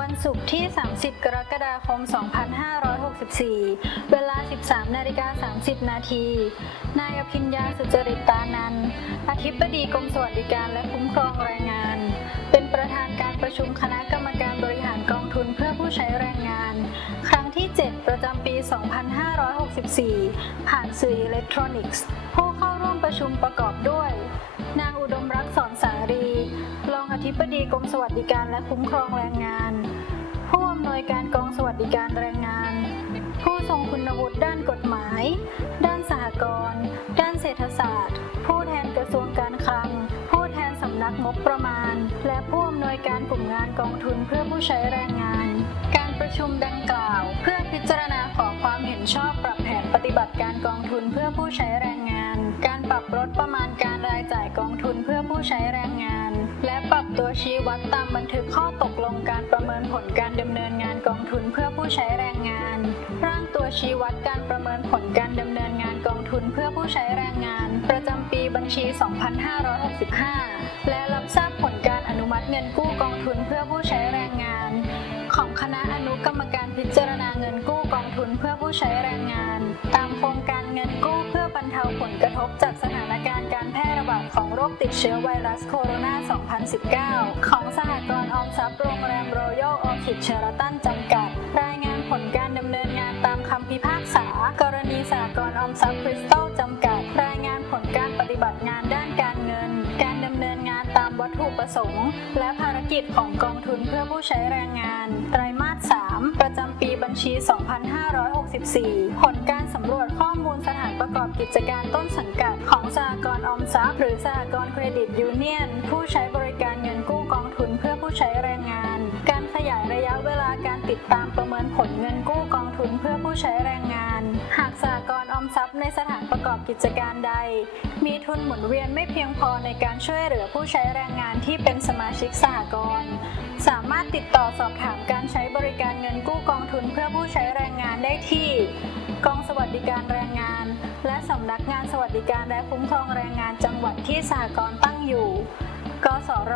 วันศุกร์ที่ 30 กรกฎาคม 2564 เวลา 13นาฬิกา30 นาที นายอภิญญาสุจริตตานันอธิบดีกรมสวัสดิการและคุ้มครองแรงงาน เป็นประธานการประชุมคณะกรรมการบริหารกองทุนเพื่อผู้ใช้แรงงาน ครั้งที่ 7 ประจำปี 2564 ผ่านสื่ออิเล็กทรอนิกส์ ผู้เข้าร่วมประชุมประกอบด้วย นางอุดมรักษ์สอนสารีรองอธิ บดีกรมสวัสดิการและคุ้มครองแรงงาน ผู้อำนวยการกองสวัสดิการแรงงาน ผู้ทรงคุณวุฒิด้านกฎหมาย ด้านสหกรณ์ด้านเศรษฐศาสตร์ ผู้แทนกระทรวงการคลัง ผู้แทนสำนักงบประมาณ และผู้อำนวยการกลุ่มงานกองทุนเพื่อผู้ใช้แรงงาน การประชุมดังกล่าว เพื่อพิจารณาขอความเห็นชอบปรับแผนปฏิบัติการกองทุนเพื่อผู้ใช้แรงงาน การปรับลดประมาณการรายจ่ายกองทุนเพื่อผู้ใช้แรงงาน ชี้วัดตามบันทึกข้อตกลงการประเมินผลการดำเนินงานกองทุนเพื่อผู้ใช้แรงงาน ร่างตัวชี้วัดการประเมินผลการดำเนินงานกองทุนเพื่อผู้ใช้แรงงาน ประจำปีบัญชี 2565 และรับทราบผลการอนุมัติเงินกู้กองทุนเพื่อผู้ใช้แรงงาน ของคณะอนุกรรมการพิจารณาเงินกู้กองทุนเพื่อผู้ใช้แรงงาน ติดเชื้อไวรัสโคโรนา 2019 ของสหกรณ์ออมทรัพย์โรงแรมรอยัลออคิดเชอร์ตันจำกัด รายงานผลการดำเนินงานตามคำพิพากษา กรณีสหกรณ์ออมทรัพย์คริสตัลจำกัด รายงานผลการปฏิบัติงานด้านการเงิน การดำเนินงานตามวัตถุประสงค์ และภารกิจของกองทุนเพื่อผู้ใช้แรงงาน ไตรมาส 3 ประจำปีบัญชี 2564 ผลการสำรวจ กิจการต้นสังกัดของสหกรณ์ออมทรัพย์หรือสหกรณ์เครดิตยูเนียน ผู้ใช้บริการเงินกู้กองทุนเพื่อผู้ใช้แรงงาน การขยายระยะเวลาการติดตามประเมินผลเงินกู้กองทุนเพื่อผู้ใช้แรงงาน หากสหกรณ์ออมทรัพย์ในสถานประกอบกิจการใด มีทุนหมุนเวียนไม่เพียงพอในการช่วยเหลือผู้ใช้แรงงานที่เป็นสมาชิกสหกรณ์สามารถติดต่อสอบถามการใช้บริการเงินกู้กองทุนเพื่อผู้ใช้แรงงานได้ที่ กองสวัสดิการแรงงาน สำนักงานสวัสดิการและคุ้มครองแรงงานจังหวัดที่สหกรณ์ตั้งอยู่ กสร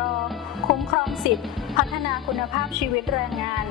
คุ้มครองสิทธิพัฒนาคุณภาพชีวิตแรงงาน